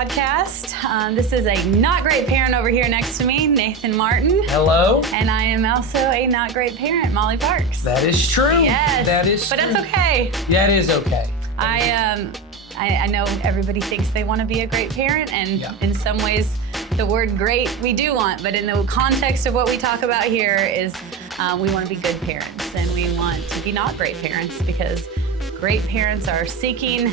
podcast. This is a not great parent over here next to me, Nathan Martin. Hello. And I am also a not great parent, Molly Parks. That is true. Yes. That is But true. that's okay. That is okay. I know everybody thinks they want to be a great parent, and in some ways, the word great we do want, but in the context of what we talk about here is we want to be good parents, and we want to be not great parents, because great parents are seeking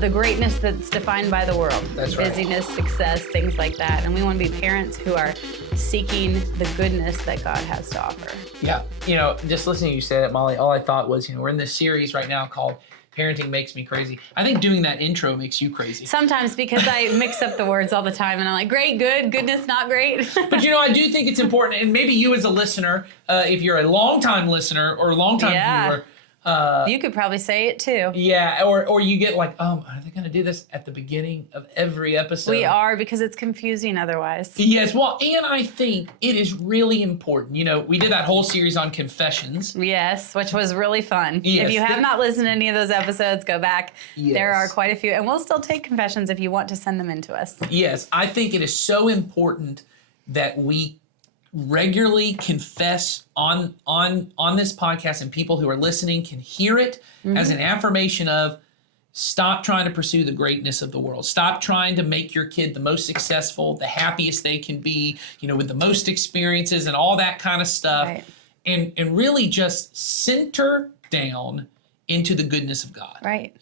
the greatness that's defined by the world. That's right. Busyness, success, things like that. And we want to be parents who are seeking the goodness that God has to offer. Yeah. Just listening to you say that, Molly, all I thought was, we're in this series right now called Parenting Makes Me Crazy. I think doing that intro makes you crazy. Sometimes, because I mix up the words all the time, and I'm like, great, good, goodness, not great. But I do think it's important, and maybe you as a listener, if you're a longtime listener or a longtime viewer, you could probably say it too. Yeah, or you get like, are they going to do this at the beginning of every episode? We are, because it's confusing otherwise. Yes, well, and I think it is really important. We did that whole series on confessions. Yes, which was really fun. Yes, if you have not listened to any of those episodes, go back. Yes. There are quite a few, and we'll still take confessions if you want to send them in to us. Yes, I think it is so important that we regularly confess on this podcast, and people who are listening can hear it as an affirmation of stop trying to pursue the greatness of the world. Stop trying to make your kid the most successful, the happiest they can be, with the most experiences and all that kind of stuff. Right. And really just center down into the goodness of God. Right.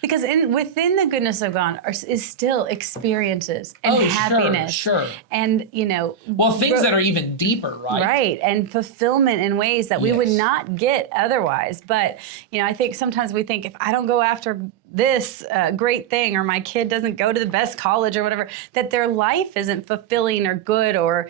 Because within the goodness of God is still experiences and happiness. Sure. And, things that are even deeper, right? Right. And fulfillment in ways that we would not get otherwise. But, I think sometimes we think, if I don't go after this great thing, or my kid doesn't go to the best college or whatever, that their life isn't fulfilling or good, or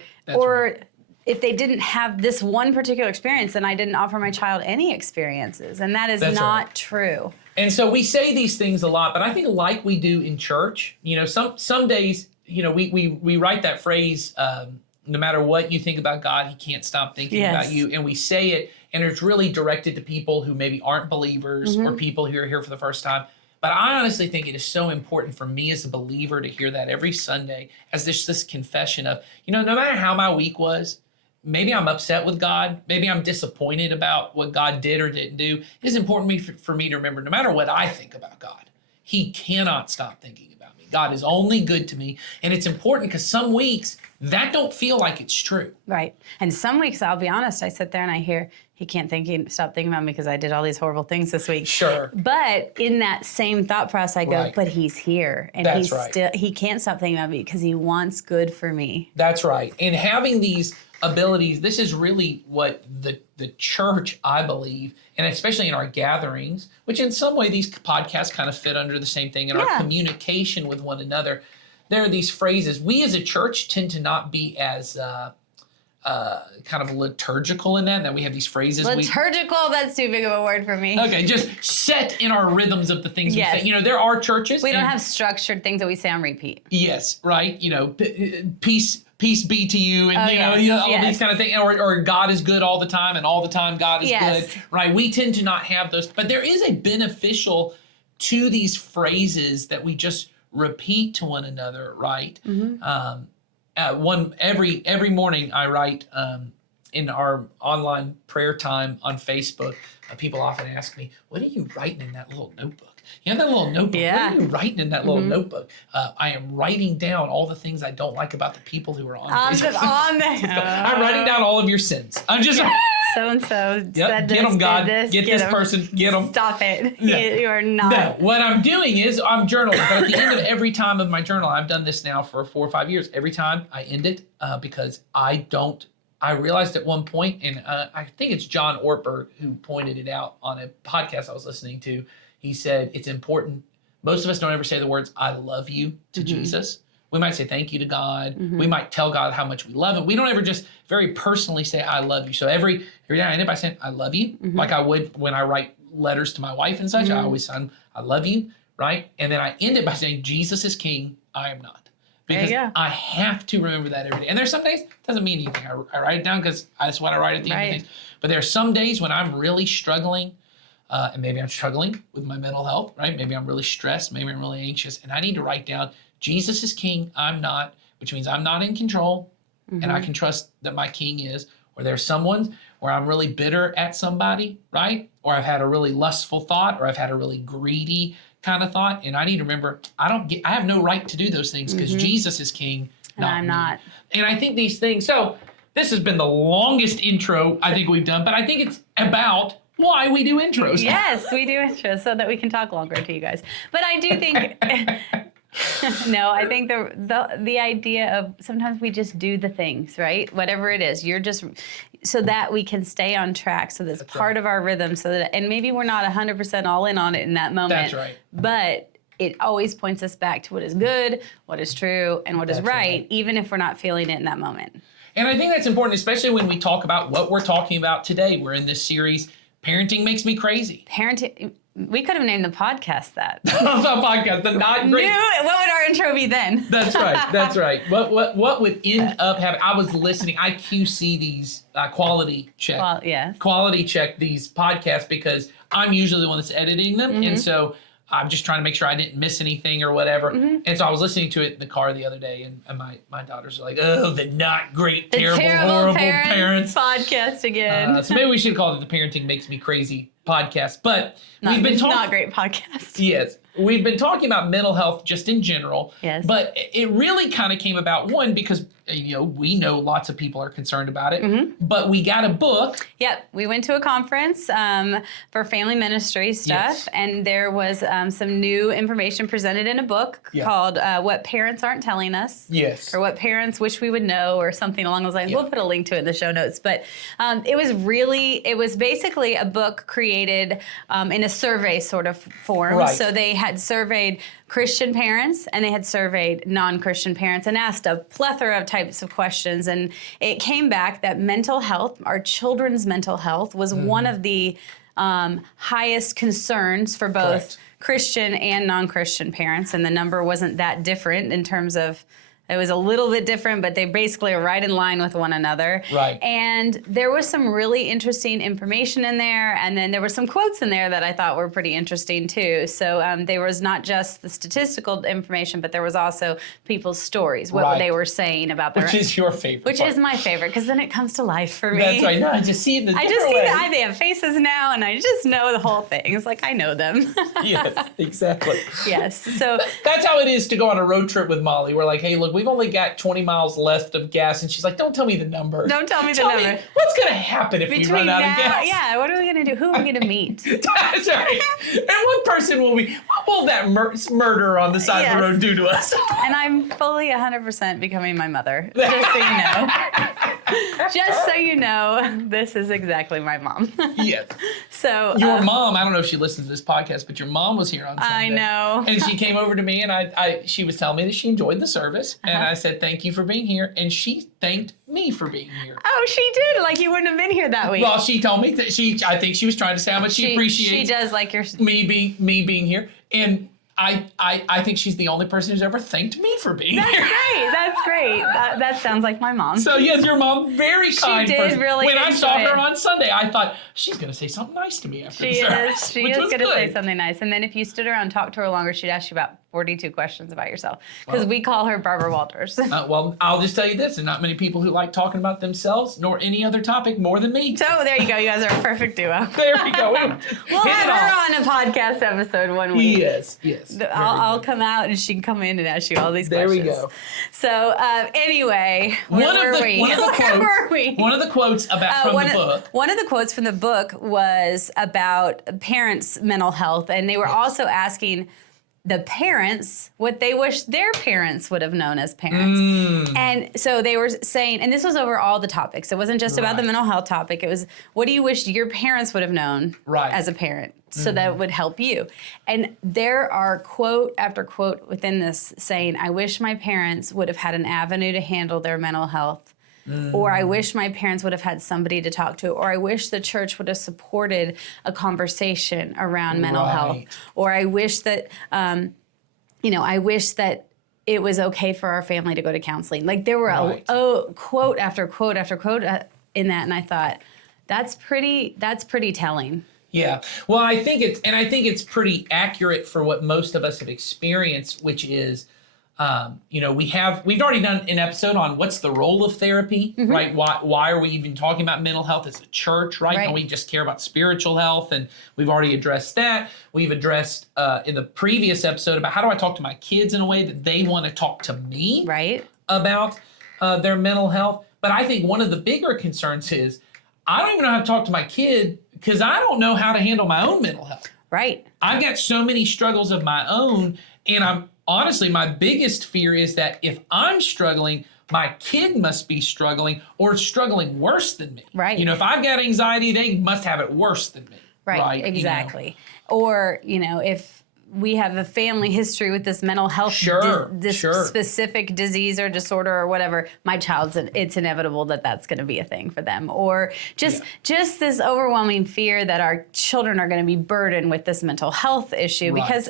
if they didn't have this one particular experience, then I didn't offer my child any experiences. And that is not true. And so we say these things a lot, but I think like we do in church, some days, we write that phrase, no matter what you think about God, he can't stop thinking about you. And we say it, and it's really directed to people who maybe aren't believers or people who are here for the first time. But I honestly think it is so important for me as a believer to hear that every Sunday as this confession of, no matter how my week was, maybe I'm upset with God. Maybe I'm disappointed about what God did or didn't do. It is important for me to remember, no matter what I think about God, he cannot stop thinking about me. God is only good to me. And it's important because some weeks that don't feel like it's true. Right. And some weeks, I'll be honest, I sit there and I hear, he can't stop thinking about me because I did all these horrible things this week. Sure. But in that same thought process, I go, but he's here. And he can't stop thinking about me because he wants good for me. That's right. And having these abilities, this is really what the church, I believe, and especially in our gatherings, which in some way these podcasts kind of fit under the same thing, in our communication with one another, there are these phrases. We as a church tend to not be as kind of liturgical in that we have these phrases. Liturgical, that's too big of a word for me. Okay, just set in our rhythms of the things we say. There are churches. We don't have structured things that we say on repeat. Yes, right. Peace be to you, and all these kind of things, or God is good all the time, and all the time God is good, right? We tend to not have those, but there is a beneficial to these phrases that we just repeat to one another, right? Every morning I write in our online prayer time on Facebook. People often ask me, "What are you writing in that little notebook?" You have that little notebook. Yeah. What are you writing in that little notebook? I am writing down all the things I don't like about the people who are on Facebook. I'm writing down all of your sins. I'm just so-and-so said get this, them, God. did this, get this person. Get them. Stop it. Yeah. You are not. No, what I'm doing is I'm journaling. But at the end of every time of my journal, I've done this now for 4 or 5 years. Every time I end it because I realized at one point, and I think it's John Ortberg who pointed it out on a podcast I was listening to. He said, it's important. Most of us don't ever say the words, I love you to Jesus. We might say thank you to God. We might tell God how much we love him. We don't ever just very personally say, I love you. So every day I end it by saying, I love you, like I would when I write letters to my wife and such. I always say, I love you, right? And then I end it by saying, Jesus is king, I am not. Because I have to remember that every day. And there's some days, it doesn't mean anything. I write it down because that's what I write at the end of things. But there are some days when I'm really struggling, and maybe I'm struggling with my mental health, right? Maybe I'm really stressed, maybe I'm really anxious, and I need to write down, Jesus is king, I'm not, which means I'm not in control, and I can trust that my king is. Or there's someone where I'm really bitter at somebody, right? Or I've had a really lustful thought, or I've had a really greedy kind of thought, and I need to remember I have no right to do those things because Jesus is king, And I'm me. not. And I think these things. So this has been the longest intro I think we've done, but I think it's about why we do intros. Yes, we do intros so that we can talk longer to you guys. But I do think no, I think the idea of sometimes we just do the things, right? Whatever it is, you're just so that we can stay on track. So that's part of our rhythm. So that, and maybe we're not 100% all in on it in that moment. That's right. But it always points us back to what is good, what is true, and what is right, even if we're not feeling it in that moment. And I think that's important, especially when we talk about what we're talking about today. We're in this series, Parenting Makes Me Crazy. Parenting. We could have named the podcast that. The podcast, the not great. What would our intro be then? That's right. That's right. What would end up happening? I was listening. I QC these quality check. Well, yes. Quality check these podcasts because I'm usually the one that's editing them, and so I'm just trying to make sure I didn't miss anything or whatever. And so I was listening to it in the car the other day, and my daughters are like, "Oh, the not great, terrible, horrible parents podcast again." So maybe we should call it the Parenting Makes Me Crazy podcast. But Not, we've been talking. not great podcast. Yes. We've been talking about mental health just in general. Yes. But it really kind of came about, one, because, we know lots of people are concerned about it. But we got a book. Yep. We went to a conference for family ministry stuff, Yes. and there was some new information presented in a book called What Parents Aren't Telling Us. Yes. Or What Parents Wish We Would Know, or something along those lines. We'll put a link to it in the show notes. But it was basically a book created in a survey sort of form. Right. So they had surveyed Christian parents and they had surveyed non-Christian parents and asked a plethora of types of questions. And it came back that mental health, our children's mental health, was one of the highest concerns for both Correct. Christian and non-Christian parents. And the number wasn't that different in terms of, it was a little bit different, but they basically are right in line with one another. Right. And there was some really interesting information in there. And then there were some quotes in there that I thought were pretty interesting too. So there was not just the statistical information, but there was also people's stories, what Right. they were saying about their Which is your favorite Which part. is my favorite, because then it comes to life for me. That's right. No, I just see it in a I different just see way. that they have faces now, and I just know the whole thing. It's like I know them. Yes, exactly. Yes. So That's how it is to go on a road trip with Molly. We're like, hey, look, we've only got 20 miles left of gas. And she's like, don't tell me the number. don't tell me the Tell me number. what's going to happen if we run out of gas. Yeah. What are we gonna do? Who are we gonna meet? That's right. And what person what will that murderer on the side of Yes. the road do to us? And I'm fully 100% becoming my mother. Just so you know. Just so you know, this is exactly my mom. Yes. So Your mom, I don't know if she listens to this podcast, but your mom was here on Sunday. I know. And she came over to me and she was telling me that she enjoyed the service. And I said, thank you for being here. And she thanked me for being here. Oh, she did. Like you wouldn't have been here that week. Well, she told me that I think she was trying to say how much she appreciates She does like your. me being here. And I think she's the only person who's ever thanked me for being That's here. great. That's great. That sounds like my mom. So yes, your mom, very kind did person. really when I saw enjoy her it. on Sunday, I thought she's going to say something nice to me after She the service. is. She which is was going to say good. something nice. And then if you stood around and talked to her longer, she'd ask you about 42 questions about yourself. Because we call her Barbara Walters. Well, I'll just tell you this: there are not many people who like talking about themselves nor any other topic more than me. So there you go. You guys are a perfect duo. There we go. We'll have her on a podcast episode one week. Yes, yes. Very I'll good. come out and she can come in and ask you all these There we questions. go. So anyway, where One of were the we? one of the Where quotes. were we? One of the quotes about from the book. One of the quotes from the book was about parents' mental health, and they were also asking the parents what they wish their parents would have known as parents. And so they were saying, and this was over all the topics. It wasn't just about the Right. mental health topic. It was, what do you wish your parents would have known Right. as a parent? So that it would help you. And there are quote after quote within this saying, I wish my parents would have had an avenue to handle their mental health. Or I wish my parents would have had somebody to talk to, or I wish the church would have supported a conversation around mental health, Right. or I wish that, I wish that it was okay for our family to go to counseling. Like there were Right. a quote after quote after quote in that, and I thought that's pretty telling. Yeah. Well, I think it's pretty accurate for what most of us have experienced, which is we've already done an episode on what's the role of therapy, right? Why are we even talking about mental health as a church, right? Right. And we just care about spiritual health, and we've already addressed that. We've addressed in the previous episode about how do I talk to my kids in a way that they want to talk to me Right. about their mental health. But I think one of the bigger concerns is I don't even know how to talk to my kid because I don't know how to handle my own mental health. Right. I've got so many struggles of my own, and honestly, my biggest fear is that if I'm struggling, my kid must be struggling or struggling worse than me. Right. If I've got anxiety, they must have it worse than me. Right. Exactly. Or, if we have a family history with this mental health, this specific disease or disorder or whatever, my child's, it's inevitable that that's going to be a thing for them. Or just this overwhelming fear that our children are going to be burdened with this mental health issue. Right. Because,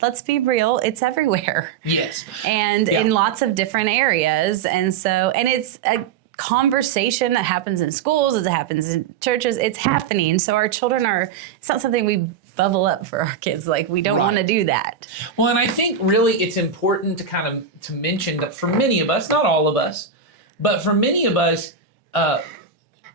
let's be real, it's everywhere. Yes. And in lots of different areas. And it's a conversation that happens in schools, as it happens in churches, it's happening. So our children it's not something we bubble up for our kids. Like, we don't want to do that. Well, and I think really it's important to mention that for many of us, not all of us, but for many of us,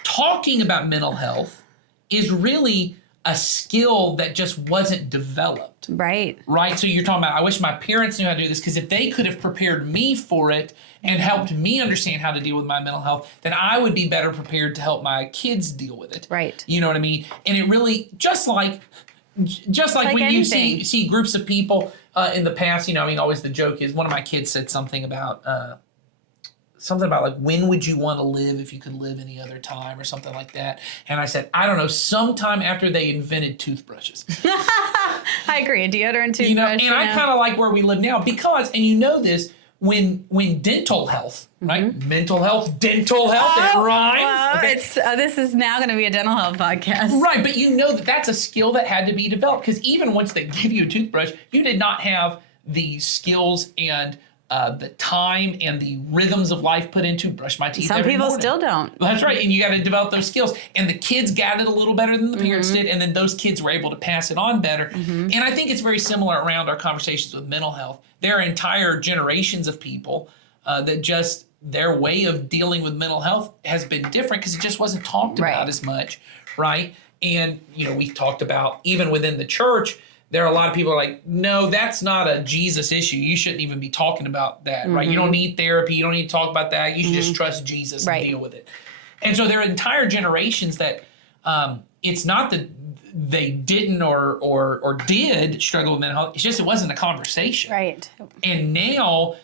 talking about mental health is really a skill that just wasn't developed. Right. Right. So you're talking about, I wish my parents knew how to do this, because if they could have prepared me for it and helped me understand how to deal with my mental health, then I would be better prepared to help my kids deal with it. Right. You know what I mean? And it really, just like when anything. you see groups of people in the past, always the joke is, one of my kids said something about like, when would you want to live if you could live any other time, or something like that. And I said, I don't know, sometime after they invented toothbrushes. I agree. Deodorant, toothbrush. And I kind of like where we live now because, and this, when dental health, right? Mental health, dental health, it rhymes. Well, okay. This is now going to be a dental health podcast. Right, but that's a skill that had to be developed, because even once they give you a toothbrush, you did not have the skills and the time and the rhythms of life put into brush my teeth. Some every people morning. still don't. That's right, and you got to develop those skills. And the kids got it a little better than the parents did, and then those kids were able to pass it on better. And I think it's very similar around our conversations with mental health. There are entire generations of people that just their way of dealing with mental health has been different because it just wasn't talked about as much, right? And we've talked about, even within the church, there are a lot of people who are like, no, that's not a Jesus issue. You shouldn't even be talking about that, right? You don't need therapy. You don't need to talk about that. You should just trust Jesus and deal with it. And so there are entire generations that it's not that they didn't or did struggle with mental health. It's just it wasn't a conversation. Right. And now,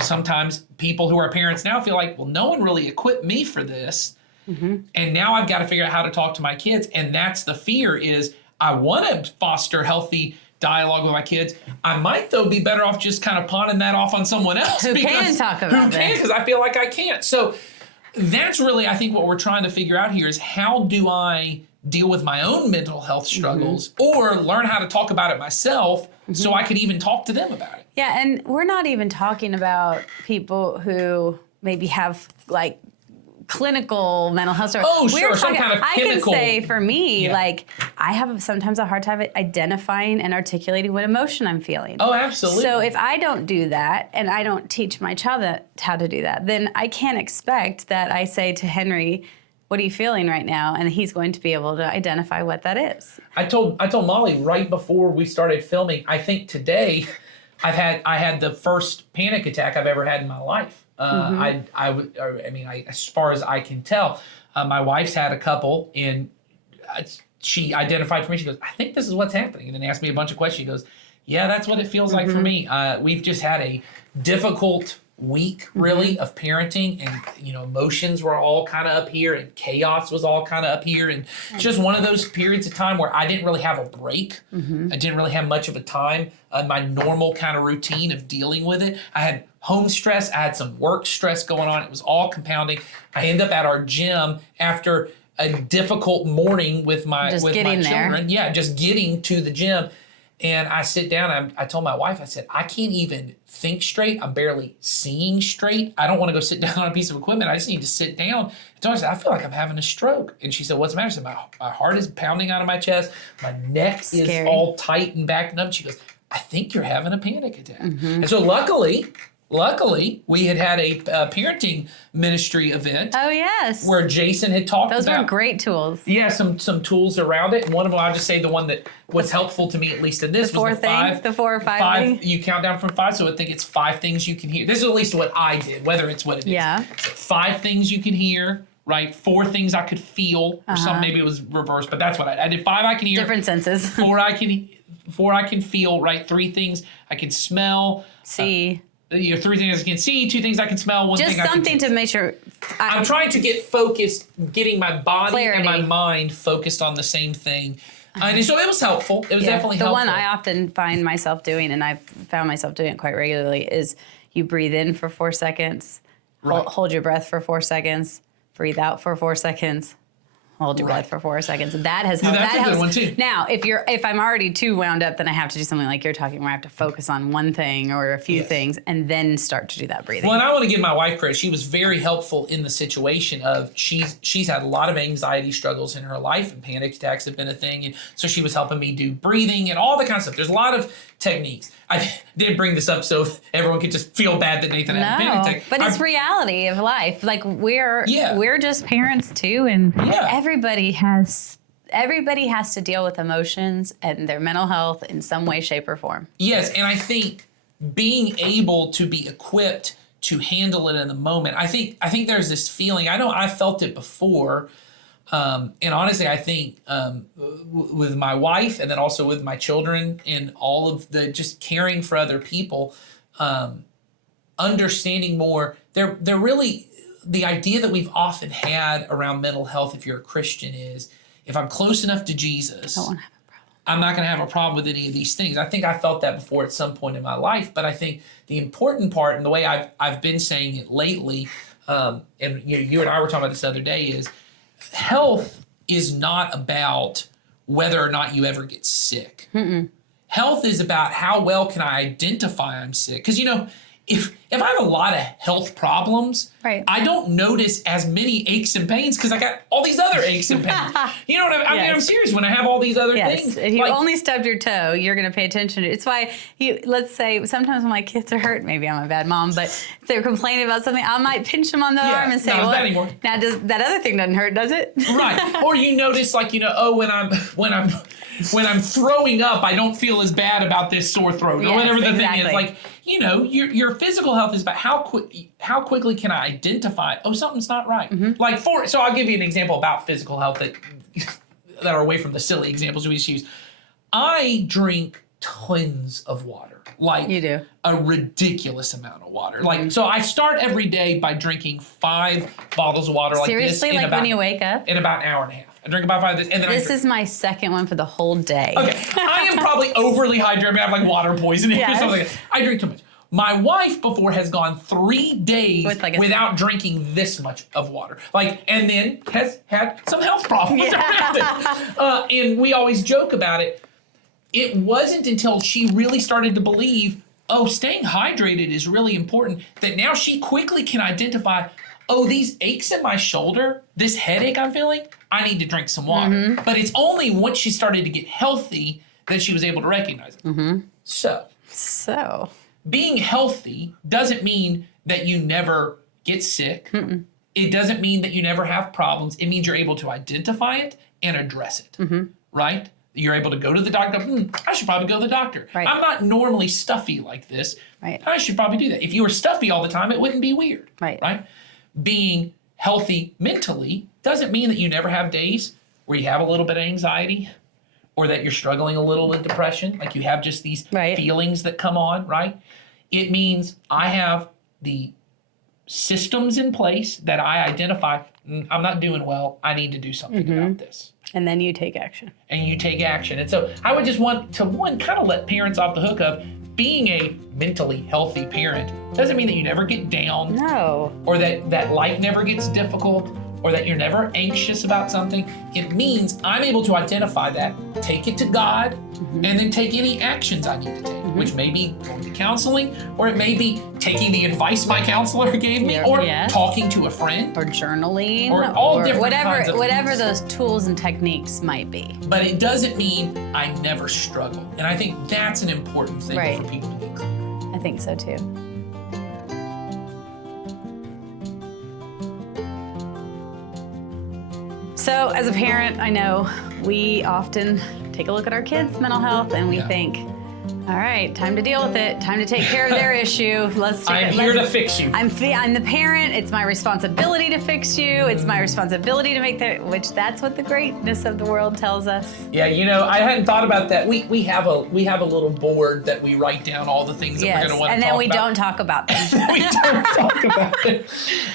sometimes people who are parents now feel like, well, no one really equipped me for this. And now I've got to figure out how to talk to my kids. And that's the fear is, I want to foster healthy dialogue with my kids. I might, though, be better off just kind of pawning that off on someone else. Who can talk about it. Because I feel like I can't. So that's really, I think, what we're trying to figure out here is, how do I deal with my own mental health struggles or learn how to talk about it myself so I could even talk to them about it? Yeah, and we're not even talking about people who maybe have like clinical mental health struggles. Oh, sure, some kind of chemical. I can say for me, like, I have sometimes a hard time identifying and articulating what emotion I'm feeling. Oh, absolutely. So if I don't do that, and I don't teach my child how to do that, then I can't expect that I say to Henry, what are you feeling right now? And he's going to be able to identify what that is. I told Molly right before we started filming, I think today I had the first panic attack I've ever had in my life. As far as I can tell, my wife's had a couple, and she identified for me. She goes, I think this is what's happening. And then asked me a bunch of questions. She goes, yeah, that's what it feels like for me. We've just had a difficult week, really, of parenting, and emotions were all kind of up here, and chaos was all kind of up here, and it's just one of those periods of time where I didn't really have a break. I didn't really have much of a time, my normal kind of routine of dealing with it. I had home stress, I had some work stress going on. It was all compounding. I ended up at our gym after a difficult morning with my children. There. Yeah, just getting to the gym. And I sit down, I told my wife, I said, I can't even think straight. I'm barely seeing straight. I don't want to go sit down on a piece of equipment. I just need to sit down. And I said, I feel like I'm having a stroke. And she said, what's the matter? I said, my heart is pounding out of my chest. My neck is all tight and backed up. She goes, I think you're having a panic attack. And so luckily, we had a parenting ministry event Oh, yes. where Jason had talked Those about were great tools. yeah, some tools around it. And one of them, I'll just say the one that was helpful to me, at least in this, was The 4 or 5 thing. You count down from 5, so I think it's 5 things you can hear. This is at least what I did, whether it's what it is. Yeah. So 5 things you can hear, right? 4 things I could feel, or some maybe it was reversed, but that's what I did. 5 I can hear. Different senses. 4 I can feel, right? 3 things I can smell. See. 3 things I can see, 2 things I can smell, 1 Just thing I can something taste. to make sure. I'm trying to get focused, getting my body and my Clarity. mind focused on the same thing. And so it was helpful. It was definitely the helpful. one I often find myself doing, and I've found myself doing it quite regularly, is you breathe in for 4 seconds, Right. hold your breath for 4 seconds, breathe out for 4 seconds, hold your Right. breath for 4 seconds. That has Yeah, helped. that's that a good helps. one, too. Now, if I'm already too wound up, then I have to do something like you're talking, where I have to focus on one thing or a few Yes. things, and then start to do that breathing. Well, and I want to give my wife credit. She was very helpful in the situation of she's had a lot of anxiety struggles in her life, and panic attacks have been a thing. And so she was helping me do breathing and all the kind of stuff. There's a lot of techniques. I didn't bring this up so everyone could just feel bad that Nathan had a panic No, attack. but it's reality of life. Like we're just parents too, and Yeah. everybody has to deal with emotions and their mental health in some way, shape, or form. Yes, and I think being able to be equipped to handle it in the moment. I think there's this feeling. I know I felt it before, and honestly, I think with my wife and then also with my children and all of the just caring for other people, understanding more. They're really the idea that we've often had around mental health. If you're a Christian, is if I'm close enough to Jesus, I won't have a problem. I'm not going to have a problem with any of these things. I think I felt that before at some point in my life, but I think the important part and the way I've been saying it lately, and you and I were talking about this the other day, is health is not about whether or not you ever get sick. Health is about how well can I identify I'm sick. Because, if I have a lot of health problems, Right. I don't notice as many aches and pains because I got all these other aches and pains. You know what I mean? Yes. I'm serious when I have all these other Yes, things. if you like- only stubbed your toe, you're going to pay attention to it. It's why let's say sometimes when my kids are hurt, maybe I'm a bad mom, but if they're complaining about something, I might pinch them on the arm and say, not as well, bad anymore. now that other thing doesn't hurt, does it? Right. Or you notice when I'm throwing up, I don't feel as bad about this sore throat or Yes, whatever the thing exactly. is. Like, your physical health is about how quickly can I identify, something's not right. So I'll give you an example about physical health that are away from the silly examples we just use. I drink tons of water. Like You do. a ridiculous amount of water. Like, so I start every day by drinking 5 bottles of water like Seriously, this in like about, when you wake up? in about an hour and a half. I drink about 5 of this, and then This I is my second one for the whole day. okay. I am probably overly hydrated. I have like water poisoning or Yes. something like that. I drink too much. My wife before has gone 3 days With like without drinking this much of water. And then has had some health problems around it. And we always joke about it. It wasn't until she really started to believe, staying hydrated is really important, that now she quickly can identify, these aches in my shoulder, this headache I'm feeling, I need to drink some water. But it's only once she started to get healthy that she was able to recognize it. So, Being healthy doesn't mean that you never get sick. It doesn't mean that you never have problems. It means you're able to identify it and address it, right? You're able to go to the doctor. I should probably go to the doctor. Right. I'm not normally stuffy like this. Right. I should probably do that. If you were stuffy all the time, it wouldn't be weird. Right. Being healthy mentally doesn't mean that you never have days where you have a little bit of anxiety or that you're struggling a little with depression. Like you have just these Right. feelings that come on, right? It means I have the systems in place that I identify. I'm not doing well. I need to do something about this. and then you take action. And you take action. And so I would just want to, kind of let parents off the hook of being a mentally healthy parent doesn't mean that you never get down No. or that life never gets difficult or that you're never anxious about something, it means I'm able to identify that, take it to God, and then take any actions I need to take, which may be going to counseling, or it may be taking the advice my counselor gave me, or talking to a friend. Or journaling. Or all different whatever, kinds of whatever things. those tools and techniques might be. But it doesn't mean I never struggle. And I think that's an important thing Right. for people to get clear. I think so too. So as a parent, I know we often take a look at our kids' mental health and we think, all right, time to deal with it. Time to take care of their issue. I'm here to fix you. I'm the parent. It's my responsibility to fix you. It's my responsibility to make which that's what the greatness of the world tells us. Yeah, I hadn't thought about that. We have a little board that we write down all the things that we're going to want to talk about. And then we don't talk about them. We don't talk about it.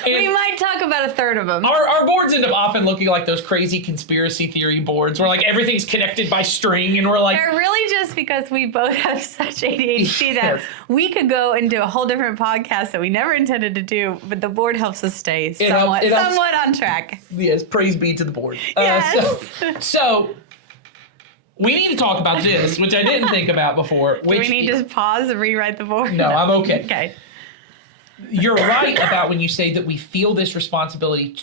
And we might talk about a third of them. Our boards end up often looking like those crazy conspiracy theory boards where like everything's connected by string and we're like... They're really just because we both have such ADHD that we could go and do a whole different podcast that we never intended to do, but the board helps us stay somewhat on track. Yes, praise be to the board. Yes. So we need to talk about this, which I didn't think about before. Do we need to pause and rewrite the board? No, I'm okay. Okay. You're right about when you say that we feel this responsibility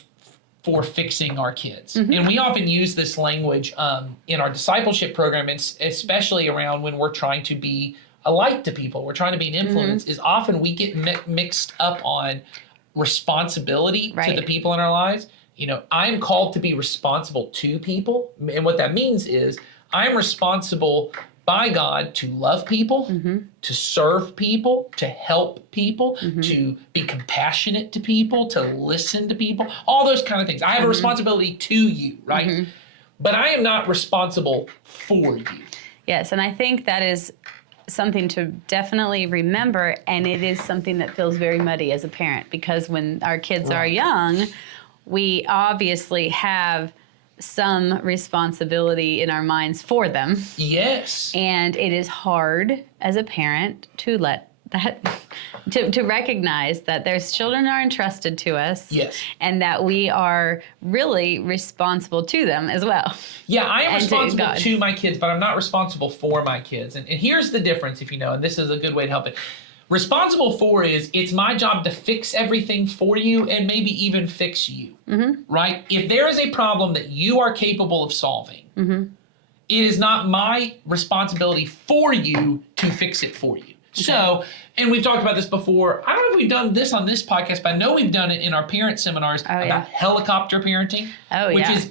for fixing our kids. And we often use this language in our discipleship program, and especially around when we're trying to be a light to people, we're trying to be an influence, is often we get mixed up on responsibility to the people in our lives. I'm called to be responsible to people. And what that means is I'm responsible by God to love people, to serve people, to help people, to be compassionate to people, to listen to people, all those kind of things. I have a responsibility to you, right? But I am not responsible for you. Yes, and I think that is something to definitely remember, and it is something that feels very muddy as a parent, because when our kids are young, we obviously have some responsibility in our minds for them. Yes. And it is hard as a parent to let that, to recognize that there's children are entrusted to us. Yes. And that we are really responsible to them as well. Yeah, I am And to responsible God. to my kids, but I'm not responsible for my kids. And here's the difference, if you know, and this is a good way to help it. Responsible for is it's my job to fix everything for you and maybe even fix you, right? If there is a problem that you are capable of solving, it is not my responsibility for you to fix it for you. Okay. So, and we've talked about this before. I don't know if we've done this on this podcast, but I know we've done it in our parent seminars about helicopter parenting,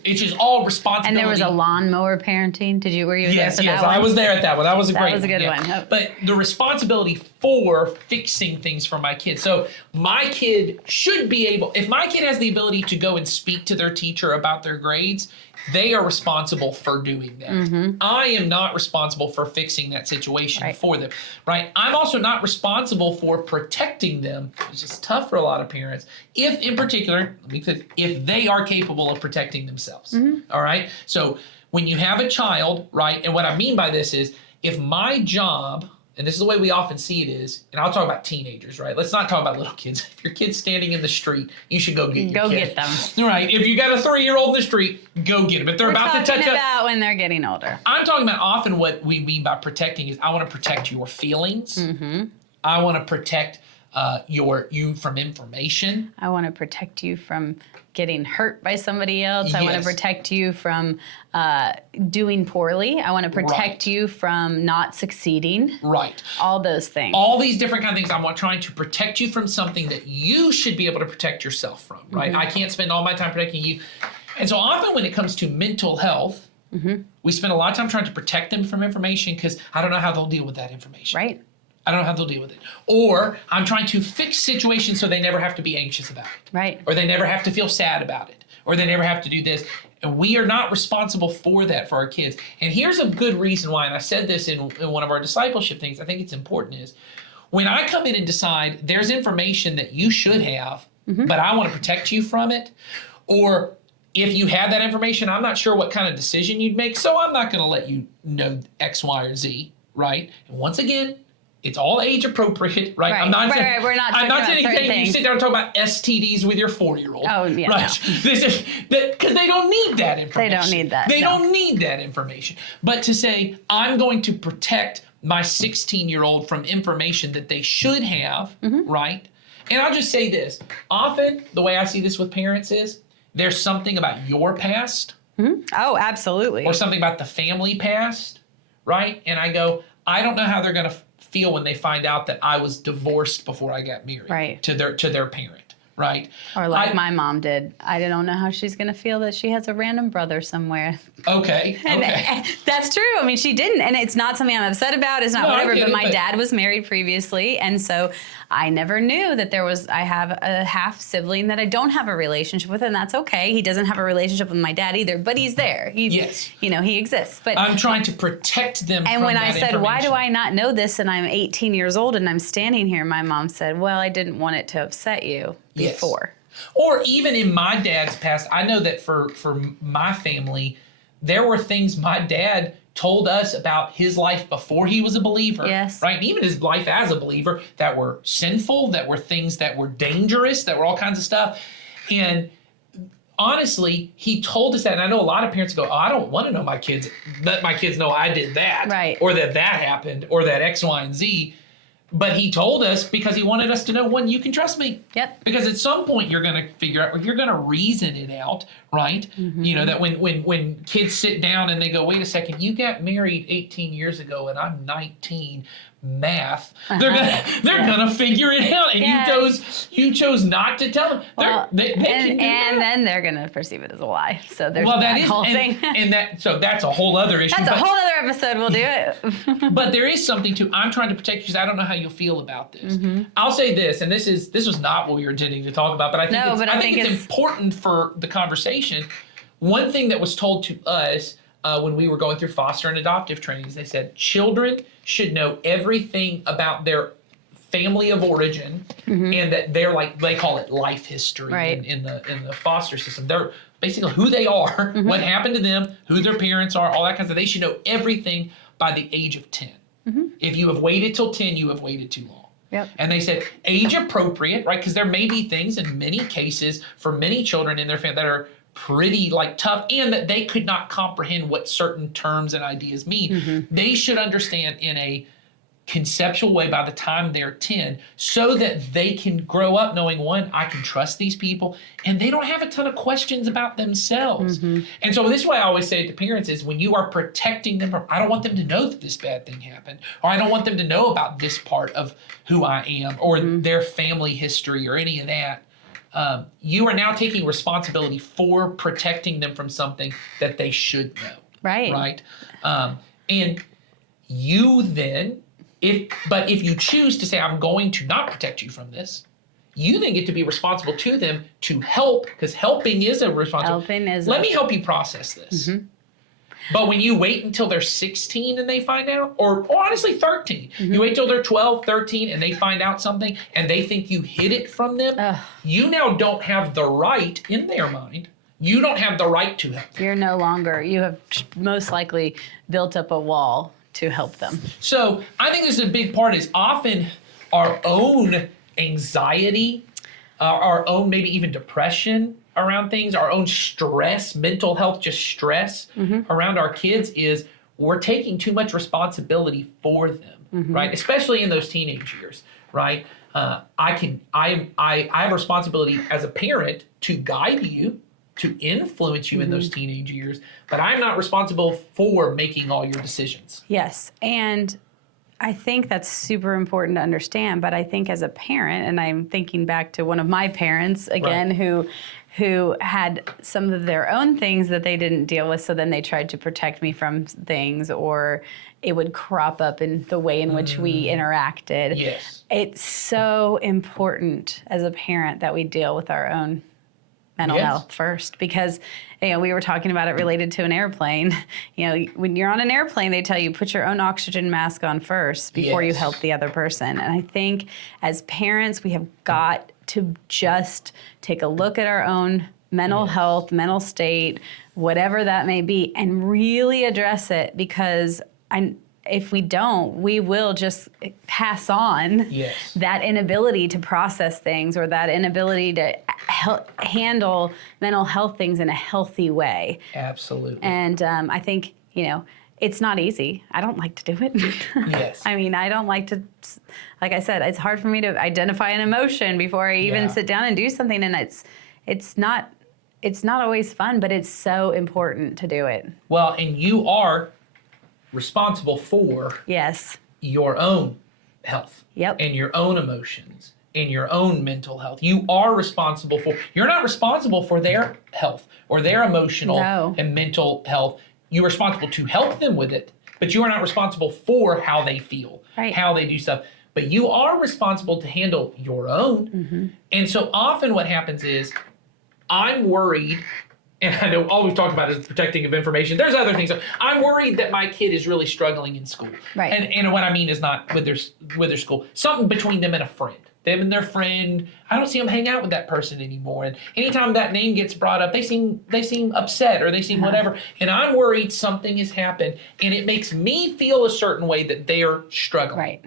which is all responsibility. And there was a lawnmower parenting. Were you there for that one? Yes, I was there at that one. That was a great one. That was a good one. Yep. But the responsibility for fixing things for my kid. So my kid should be able, if my kid has the ability to go and speak to their teacher about their grades, they are responsible for doing that. I am not responsible for fixing that situation for them, right? I'm also not responsible for protecting them, which is tough for a lot of parents, if in particular, if they are capable of protecting themselves, all right? So when you have a child, right, and what I mean by this is, if my job, and this is the way we often see it is, and I'll talk about teenagers, right? Let's not talk about little kids. If your kid's standing in the street, you should go get your kid. Get them. Right. If you got a 3-year-old in the street, go get them. If they're about to touch up. About when they're getting older. I'm talking about often what we mean by protecting is I want to protect your feelings. I want to protect you from information. I want to protect you from getting hurt by somebody else. I want to protect you from doing poorly. I want to protect you from not succeeding. Right. All those things. All these different kind of things. I'm trying to protect you from something that you should be able to protect yourself from, right? I can't spend all my time protecting you. And so often when it comes to mental health, we spend a lot of time trying to protect them from information because I don't know how they'll deal with that information. Right. I don't know how they'll deal with it. Or I'm trying to fix situations so they never have to be anxious about it. Right. Or they never have to feel sad about it. Or they never have to do this. And we are not responsible for that for our kids. And here's a good reason why, and I said this in one of our discipleship things, I think it's important, is when I come in and decide there's information that you should have, but I want to protect you from it, or if you had that information, I'm not sure what kind of decision you'd make, so I'm not going to let you know X, Y, or Z, right? And once again, It's all age appropriate, right? Right. I'm not Right, saying, right. We're not I'm talking not about saying certain you things. sit down and talk about STDs with your 4-year-old. Oh, yeah, Right. no. This is because they don't need that information. don't need that, They no. don't need that information. But to say, I'm going to protect my 16-year-old from information that they should have, right? And I'll just say this. Often, the way I see this with parents is, there's something about your past Oh, absolutely. or something about the family past, right? And I go, I don't know how they're going to feel when they find out that I was divorced before I got married Right. to their parent, right? Or like I- my mom did. I don't know how she's going to feel that she has a random brother somewhere. Okay, okay. That's true. I mean, she didn't. And it's not something I'm upset about. It's not No, I whatever. get But it, my but- dad was married previously. And so I never knew that I have a half sibling that I don't have a relationship with. And that's okay. He doesn't have a relationship with my dad either, but he's there. Yes. He exists. But I'm trying to protect them and from when that I said, why do information. I not know this? And I'm 18 years old and I'm standing here, my mom said, well, I didn't want it to upset you Yes. before. Or even in my dad's past, I know that for my family, there were things my dad told us about his life before he was a believer. Yes. Right? And even his life as a believer that were sinful, that were things that were dangerous, that were all kinds of stuff. And honestly, he told us that. And I know a lot of parents go, oh, I don't want to know let my kids know I did that. Right. Or that happened, or that X, Y, and Z. But he told us because he wanted us to know, one, you can trust me. Yep. Because at some point you're going to figure out, or you're going to reason it out, right? You know, that when kids sit down and they go, wait a second, you got married 18 years ago and I'm 19, math. They're gonna figure it out. And Yes. you chose not to tell them. Well, They can do and that. then they're going to perceive it as a lie. So there's Well, that that is, whole thing. so that's a whole other issue. That's a but- whole other episode. We'll do it. But there is something to, I'm trying to protect you because I don't know how you'll feel about this. Mm-hmm. I'll say this, and this was not what we were intending to talk about, but I think, No, it's, but I I think think it's it's- important for the conversation. One thing that was told to us when we were going through foster and adoptive trainings, they said children should know everything about their family of origin, and that they're they call it life history Right. in the foster system. They're basically who they are, what happened to them, who their parents are, all that kind of stuff. They should know everything by the age of 10. If you have waited till 10, you have waited too long. Yep. And they said age appropriate, right? Because there may be things in many cases for many children in their family that are pretty tough, and that they could not comprehend what certain terms and ideas mean. They should understand in a conceptual way by the time they're 10, so that they can grow up knowing, one, I can trust these people, and they don't have a ton of questions about themselves. And so this is why I always say to parents is, when you are protecting them from, I don't want them to know that this bad thing happened, or I don't want them to know about this part of who I am, or their family history, or any of that. You are now taking responsibility for protecting them from something that they should know. Right. Right. And you then, if you choose to say, I'm going to not protect you from this, you then get to be responsible to them to help, because helping is a responsibility. Helping is Let me help you process this. But when you wait until they're 16 and they find out, or honestly 13, you wait till they're 12, 13, and they find out something and they think you hid it from them, Ugh. you now don't have the right in their mind. You don't have the right to help them. You're no longer, you have most likely built up a wall to help them. So I think this is a big part, is often our own anxiety, our own maybe even depression around things, our own stress, mental health, just stress around our kids, is we're taking too much responsibility for them, right? Especially in those teenage years, right? I have a responsibility as a parent to guide you, to influence you in those teenage years, but I'm not responsible for making all your decisions. Yes. And I think that's super important to understand. But I think as a parent, and I'm thinking back to one of my parents again, Right. who had some of their own things that they didn't deal with, so then they tried to protect me from things, or it would crop up in the way in which we interacted. Yes. It's so important as a parent that we deal with our own mental Yes. health first, because we were talking about it related to an airplane. When you're on an airplane, they tell you put your own oxygen mask on first before you Yes. help the other person. And I think as parents, we have got to just take a look at our own mental health, mental state, whatever that may be, and really address it, because if we don't, we will just pass on Yes. that inability to process things or that inability to handle mental health things in a healthy way. Absolutely. And I think, it's not easy. I don't like to do it. Yes. I mean, I don't like to, like I said, it's hard for me to identify an emotion before I even sit down and do something. And it's not always fun, but it's so important to do it. Well, and you are responsible for Yes. your own health. Yep. And your own emotions and your own mental health. You are responsible for, you're not responsible for their health or their emotional No. and mental health. You're responsible to help them with it, but you are not responsible for how they feel, Right. how they do stuff. But you are responsible to handle your own. Mm-hmm. And so often what happens is I'm worried, and I know all we've talked about is protecting of information. There's other things. I'm worried that my kid is really struggling in school. Right. And what I mean is not with their school. Something between them and a friend. Them and their friend. I don't see them hang out with that person anymore. And anytime that name gets brought up, they seem upset or they seem whatever. And I'm worried something has happened, and it makes me feel a certain way that they're struggling. Right.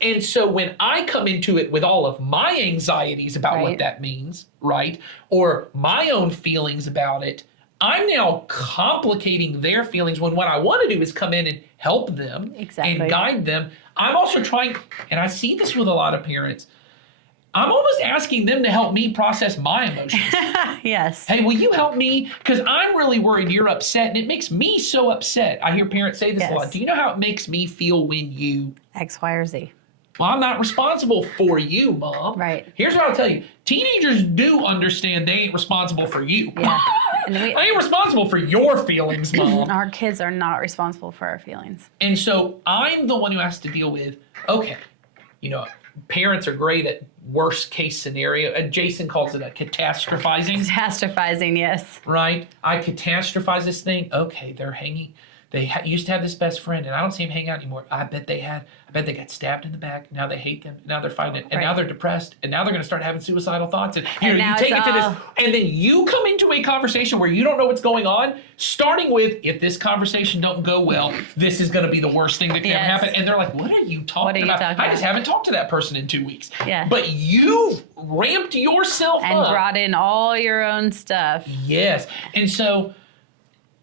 And so when I come into it with all of my anxieties about what Right. that means, right? Or my own feelings about it, I'm now complicating their feelings when what I want to do is come in and help them Exactly. and guide them. I'm also trying, and I see this with a lot of parents, I'm almost asking them to help me process my emotions. Yes. Hey, will you help me? Because I'm really worried you're upset, and it makes me so upset. I hear parents say this a Yes. lot. Do you know how it makes me feel when you... X, Y, or Z. Well, I'm not responsible for you, Mom. Right. Here's what I'll tell you. Teenagers do understand they ain't responsible for you. Yeah. And I ain't responsible for your feelings, Mom. our kids are not responsible for our feelings. And so I'm the one who has to deal with, okay, parents are great at worst case scenario. And Jason calls it a catastrophizing, Catastrophizing, yes. right? I catastrophize this thing. Okay, they're hanging. They used to have this best friend, and I don't see them hang out anymore. I bet they got stabbed in the back. Now they hate them. Now they're fighting it. And now Right. they're depressed. And now they're going to start having suicidal thoughts. And And you now take it it's to this. all- And then you come into a conversation where you don't know what's going on, starting with, if this conversation don't go well, this is going to be the worst thing that can ever Yes. happen. And they're like, what are you talking you about? talking I just about? haven't talked to that person in 2 weeks. Yeah. But you've ramped yourself And up. brought in all your own stuff. Yes. And so,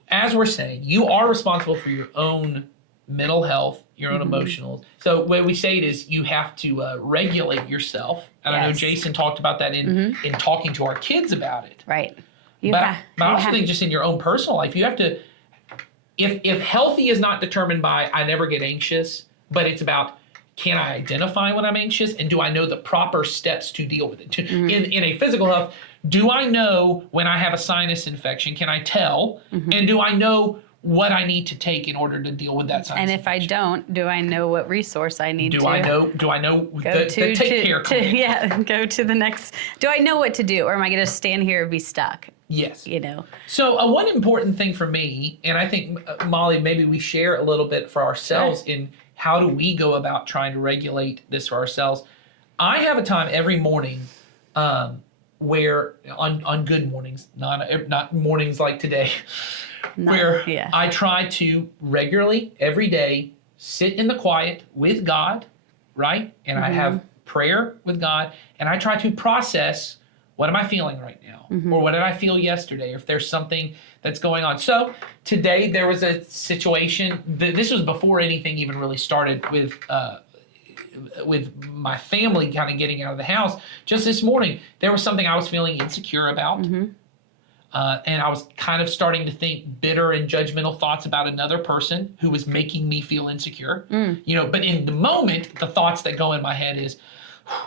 as we're saying, you are responsible for your own mental health, your own emotional. So, when we say it is, you have to regulate yourself. And I know Yes. Jason talked about that in talking to our kids about it. Right. But I also think just in your own personal life, you have to, if healthy is not determined by I never get anxious, but it's about, can I identify when I'm anxious, and do I know the proper steps to deal with it? In a physical health, do I know when I have a sinus infection? Can I tell? And do I know what I need to take in order to deal with that sinus And if I infection? don't, do I know what resource I need Do to I know go the to, take care clinic? yeah, go to the next. Do I know what to do, or am I going to stand here and be stuck? Yes. So one important thing for me, and I think, Molly, maybe we share a little bit for ourselves in how do we go about trying to regulate this for ourselves. I have a time every morning where, on good mornings, not mornings like today, where I try to regularly, every day, sit in the quiet with God, right? And I have prayer with God, and I try to process, what am I feeling right now? Or what did I feel yesterday? Or if there's something that's going on. So today there was a situation, this was before anything even really started with my family kind of getting out of the house. Just this morning, there was something I was feeling insecure about. And I was kind of starting to think bitter and judgmental thoughts about another person who was making me feel insecure. But in the moment, the thoughts that go in my head is,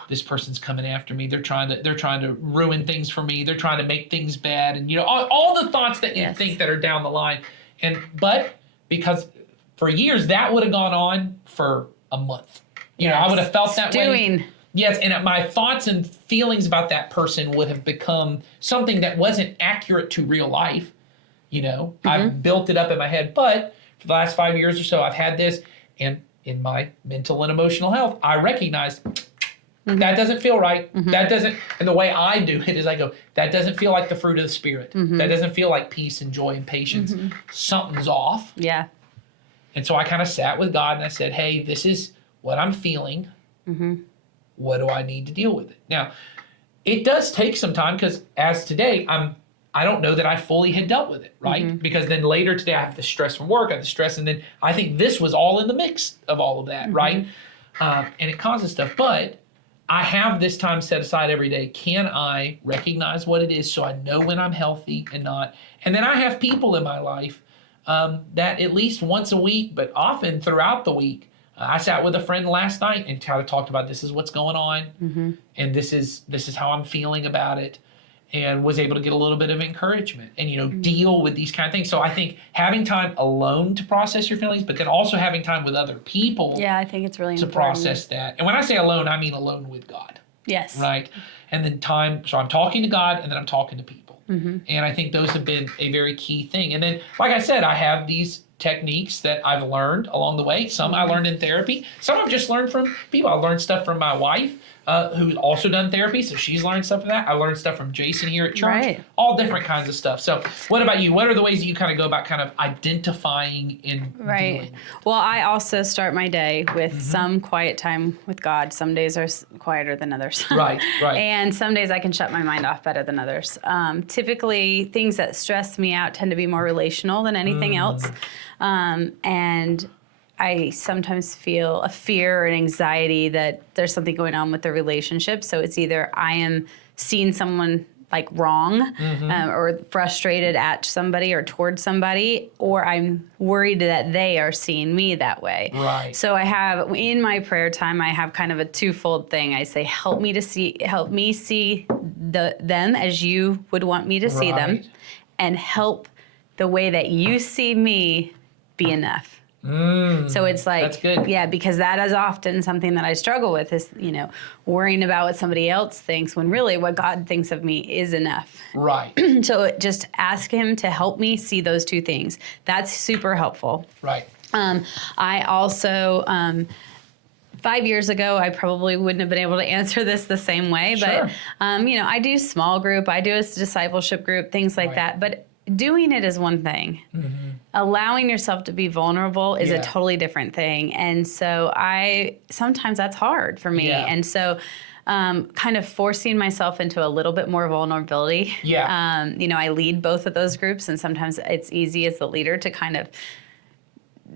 this person's coming after me. They're trying to ruin things for me. They're trying to make things bad. And, all the thoughts that you think that are down the line. But because for years, that would have gone on for a month. I would have felt that way. Yes, and my thoughts and feelings about that person would have become something that wasn't accurate to real life. I built it up in my head. But for the last 5 years or so, I've had this. And in my mental and emotional health, I recognized that doesn't feel right. That doesn't, and the way I do it is I go, that doesn't feel like the fruit of the Spirit. That doesn't feel like peace and joy and patience. Something's off. Yeah. And so I kind of sat with God and I said, hey, this is what I'm feeling. What do I need to deal with it? Now, it does take some time because as today, I don't know that I fully had dealt with it, right? Because then later today I have the stress from work, I have the stress, and then I think this was all in the mix of all of that, right? And it causes stuff. But I have this time set aside every day. Can I recognize what it is so I know when I'm healthy and not? And then I have people in my life that at least once a week, but often throughout the week, I sat with a friend last night and kind of talked about this is what's going on, and this is how I'm feeling about it, and was able to get a little bit of encouragement and deal with these kind of things. So I think having time alone to process your feelings, but then also having time with other people, Yeah, I think it's really to important. process that. And when I say alone, I mean alone with God, Yes. right? And then time. So I'm talking to God, and then I'm talking to people. And I think those have been a very key thing. And then, like I said, I have these techniques that I've learned along the way. Some I learned in therapy. Some I've just learned from people. I learned stuff from my wife, who's also done therapy, so she's learned stuff from that. I learned stuff from Jason here at church. Right. All different kinds of stuff. So what about you? What are the ways that you kind of go about kind of identifying and dealing? Well, I also start my day with some quiet time with God. Some days are quieter than others. Right. And some days I can shut my mind off better than others. Typically, things that stress me out tend to be more relational than anything else. And I sometimes feel a fear and anxiety that there's something going on with the relationship. So it's either I am seeing someone like wrong or frustrated at somebody or towards somebody, or I'm worried that they are seeing me that way. Right. So I have, in my prayer time, I have kind of a twofold thing. I say, help me see them as you would want me to see them, Right. and help the way that you see me be enough. So it's like, That's good. yeah, because that is often something that I struggle with is, worrying about what somebody else thinks when really what God thinks of me is enough. Right. So just ask him to help me see those two things. That's super helpful. Right. I also, 5 years ago, I probably wouldn't have been able to answer this the same way, Sure. but, I do small group, I do a discipleship group, things like Right. that, but doing it is one thing. Allowing yourself to be vulnerable is Yeah. a totally different thing. And so sometimes that's hard for me. Yeah. And so kind of forcing myself into a little bit more vulnerability. Yeah. I lead both of those groups, and sometimes it's easy as the leader to kind of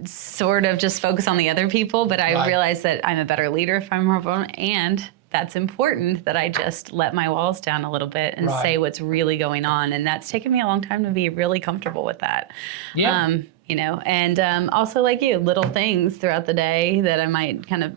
sort of just focus on the other people, but I Right. realize that I'm a better leader if I'm more vulnerable, and that's important that I just let my walls down a little bit and Right. say what's really going on. And that's taken me a long time to be really comfortable with that. Yeah. Also like you, little things throughout the day that I might kind of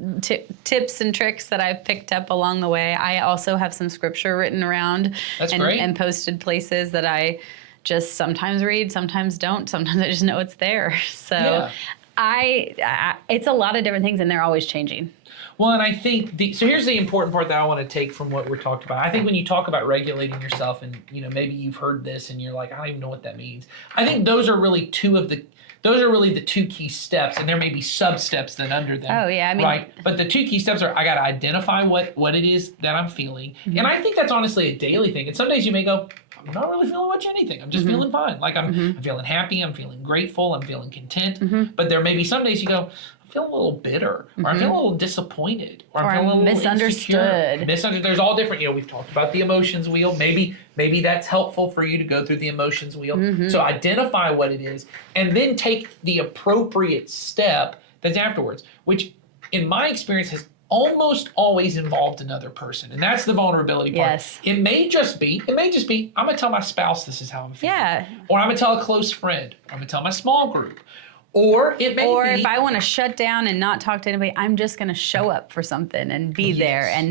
tips and tricks that I've picked up along the way. I also have some scripture written around great. and posted places that I just sometimes read, sometimes don't. Sometimes I just know it's there. So Yeah. it's a lot of different things, and they're always changing. Well, and I think so here's the important part that I want to take from what we're talking about. I think when you talk about regulating yourself, and maybe you've heard this and you're like, I don't even know what that means. I think those are really the two key steps, and there may be sub steps that under them. Oh, yeah, I mean- right. But the two key steps are I got to identify what it is that I'm feeling, and I think that's honestly a daily thing. And some days you may go, I'm not really feeling much anything. I'm just feeling fine. Like I'm feeling happy. I'm feeling grateful. I'm feeling content. But there may be some days you go, I feel a little bitter, or I feel a little disappointed, or I'm feeling a little misunderstood. Misunderstood. There's all different. We've talked about the emotions wheel. Maybe that's helpful for you to go through the emotions wheel. So identify what it is, and then take the appropriate step that's afterwards, which in my experience has almost always involved another person. And that's the vulnerability part. Yes. It may just be, I'm gonna tell my spouse this is how I'm feeling. Yeah. Or I'm gonna tell a close friend. Or I'm gonna tell my small group. Or it may Or be, if I want to shut down and not talk to anybody, I'm just going to show up for something and be there and,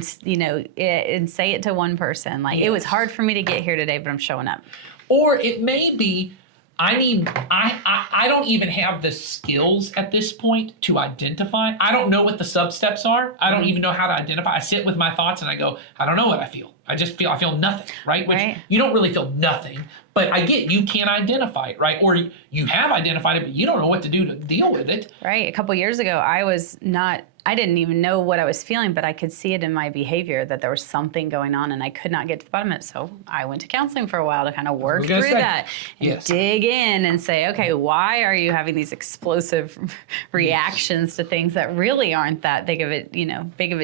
and say it to one person. Like, it was hard for me to get here today, but I'm showing up. or it may be I don't even have the skills at this point to identify. I don't know what the sub steps are. I don't even know how to identify. I sit with my thoughts and I go, I don't know what I feel. I feel nothing, right? Which Right. you don't really feel nothing, But I get you can't identify it, right? Or you have identified it, but you don't know what to do to deal with it. Right. A couple years ago, I didn't even know what I was feeling, but I could see it in my behavior that there was something going on and I could not get to the bottom of it. So I went to counseling for a while to kind of work through that and dig in and say, okay, why are you having these explosive reactions to things that really aren't that big of a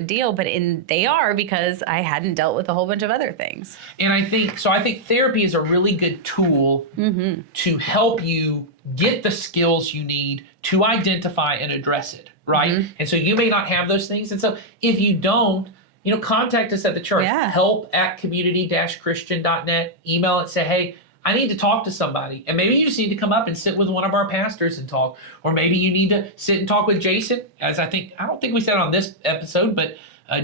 deal, but they are because I hadn't dealt with a whole bunch of other things. And I think therapy is a really good tool to help you get the skills you need to identify and address it, right? And so you may not have those things. And so if you don't, contact us at the church. Yeah. help@community-christian.net. Email it, say, hey, I need to talk to somebody. And maybe you just need to come up and sit with one of our pastors and talk. Or maybe you need to sit and talk with Jason, as I don't think we said on this episode, but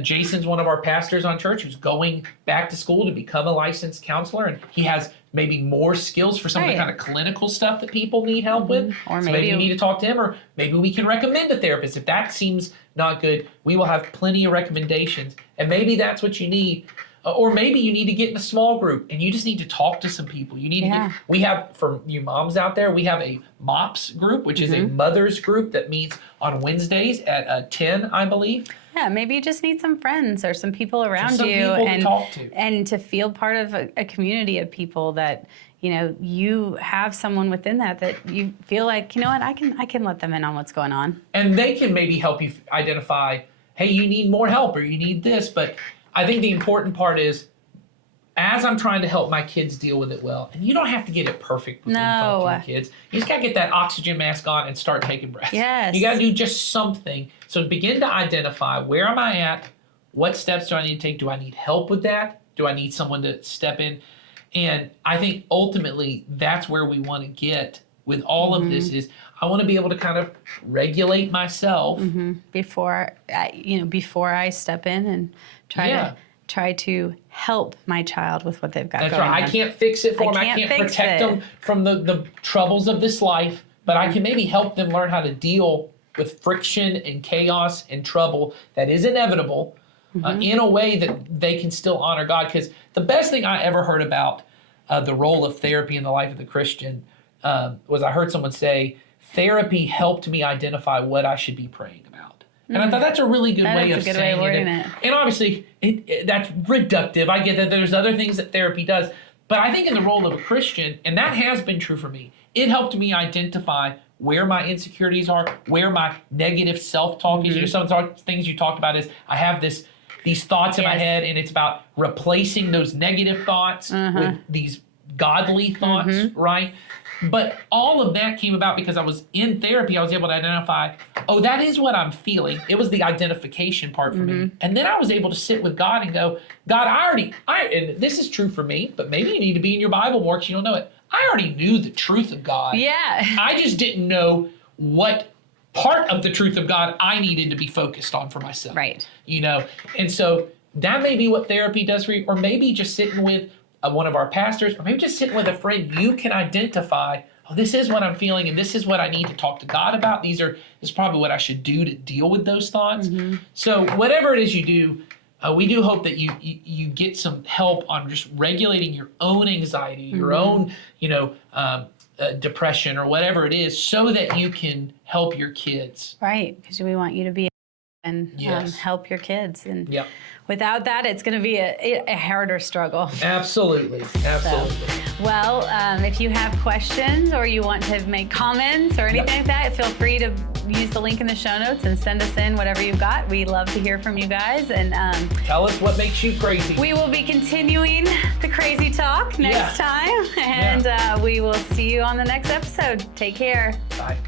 Jason's one of our pastors on church who's going back to school to become a licensed counselor, and he has maybe more skills for some of the kind of clinical stuff that people need help with. Or so maybe you need to talk to him, or maybe we can recommend a therapist. If that seems not good, we will have plenty of recommendations, and maybe that's what you need. Or maybe you need to get in a small group and you just need to talk to some people. You need to we have, for you moms out there, we have a MOPS group, which is a mother's group that meets on Wednesdays at 10, I believe. Yeah, maybe you just need some friends or some people around you to talk to. And to feel part of a community of people that, you have someone within that you feel like, what, I can let them in on what's going on. And they can maybe help you identify, hey, you need more help or you need this, but I think the important part is, as I'm trying to help my kids deal with it well, and you don't have to get it perfect before you talk to your kids. You just got to get that oxygen mask on and start taking breaths. Yes. You got to do just something. So begin to identify, where am I at? What steps do I need to take? Do I need help with that? Do I need someone to step in? And I think ultimately that's where we want to get with all of this is I want to be able to kind of regulate myself before I step in and try to help my child with what they've got going on. I can't fix it for them. I can't protect them from the troubles of this life, but I can maybe help them learn how to deal with friction and chaos and trouble that is inevitable in a way that they can still honor God. Because the best thing I ever heard about the role of therapy in the life of the Christian was I heard someone say, therapy helped me identify what I should be praying about. And I thought that's a really good way of saying it. And obviously, that's reductive. I get that there's other things that therapy does. But I think in the role of a Christian, and that has been true for me, it helped me identify where my insecurities are, where my negative self-talk is. Some of the things you talked about is I have these thoughts in my head, and it's about replacing those negative thoughts with these godly thoughts, right? But all of that came about because I was in therapy. I was able to identify, that is what I'm feeling. It was the identification part for me. And then I was able to sit with God and go, God, and this is true for me, but maybe you need to be in your Bible more because you don't know it. I already knew the truth of God. Yeah. I just didn't know what part of the truth of God I needed to be focused on for myself. Right. And so that may be what therapy does for you, or maybe just sitting with one of our pastors, or maybe just sitting with a friend, you can identify, this is what I'm feeling, and this is what I need to talk to God about. This is probably what I should do to deal with those thoughts. So whatever it is you do, we do hope that you get some help on just regulating your own anxiety, your own, depression or whatever it is, so that you can help your kids. Right, because we want you to be and help your kids. And without that, it's going to be a harder struggle. Absolutely. Well, if you have questions or you want to make comments or anything like that, feel free to use the link in the show notes and send us in whatever you've got. We love to hear from you guys. And tell us what makes you crazy. We will be continuing the crazy talk next time. And we will see you on the next episode. Take care. Bye.